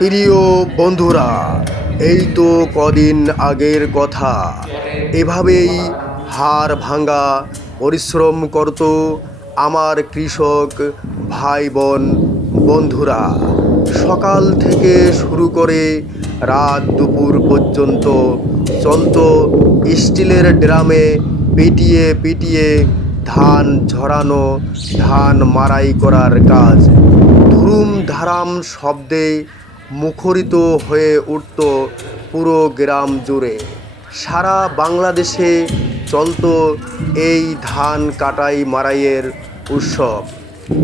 প্রিয় বন্ধুরা, এই তো কদিন আগের কথা। এভাবেই হাড় ভাঙা পরিশ্রম করত আমার কৃষক ভাই বোন বন্ধুরা। সকাল থেকে শুরু করে রাত দুপুর পর্যন্ত চলত স্টিলের ড্রামে পিটিয়ে পিটিয়ে ধান ঝরানো, ধান মারাই করার কাজ। ধুরুম ধারাম শব্দে মুখরিত হয়ে উঠত পুরো গ্রাম জুড়ে। সারা বাংলাদেশে চলত এই ধান কাটাই মারাইয়ের উৎসব।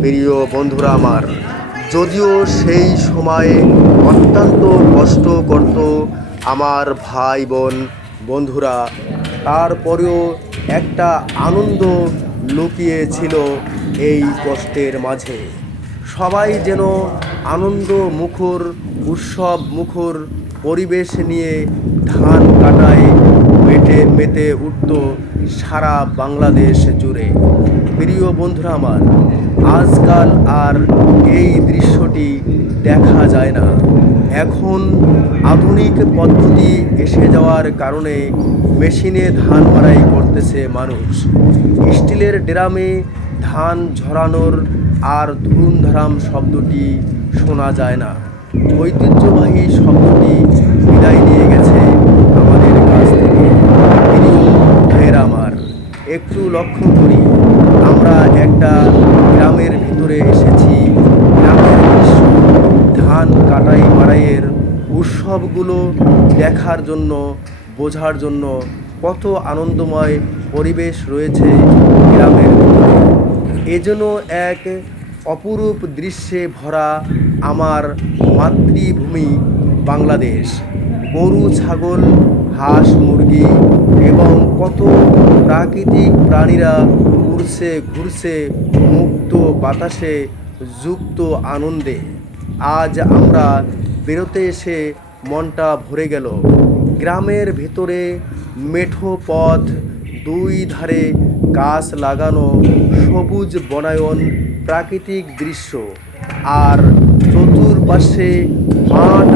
প্রিয় বন্ধুরা আমার, যদিও সেই সময়ে অত্যন্ত কষ্ট করত আমার ভাই বোন বন্ধুরা, তারপরেও একটা আনন্দ লুকিয়ে ছিল এই কষ্টের মাঝে। সবাই যেন আনন্দ মুখর, উৎসব মুখর পরিবেশ নিয়ে ধান কাটায় মেটে মেতে উঠত সারা বাংলাদেশ জুড়ে। প্রিয় বন্ধুরা আমার, আজকাল আর এই দৃশ্যটি দেখা যায় না। এখন আধুনিক পদ্ধতি এসে যাওয়ার কারণে মেশিনে ধান মারাই করতেছে মানুষ। স্টিলের ড্রামে ধান ঝরানোর আর ধুমধারাম শব্দটি শোনা যায় না। ঐতিহ্যবাহী শব্দটি বিদায় নিয়ে গেছে আমাদের কাছ থেকে। প্রিয় ভাইয়েরা আমার, একটু লক্ষ্য করি, আমরা একটা গ্রামের ভিতরে এসেছি। গ্রামের দৃশ্য ধান কাটাই মারাইয়ের উৎসবগুলো দেখার জন্য, বোঝার জন্য কত আনন্দময় পরিবেশ রয়েছে গ্রামের এজন্য এক অপরূপ দৃশ্যে ভরা আমার মাতৃভূমি বাংলাদেশ। গরু, ছাগল, হাঁস, মুরগি এবং কত প্রাকৃতিক প্রাণীরা উড়ছে, ঘুরছে মুক্ত বাতাসে যুক্ত আনন্দে। আজ আমরা বেরোতে এসে মনটা ভরে গেল। গ্রামের ভেতরে মেঠো পথ দুই ধারে গাছ লাগানো সবুজ বনায়ন প্রাকৃতিক দৃশ্য। আর চতুর্পাশে মাঠ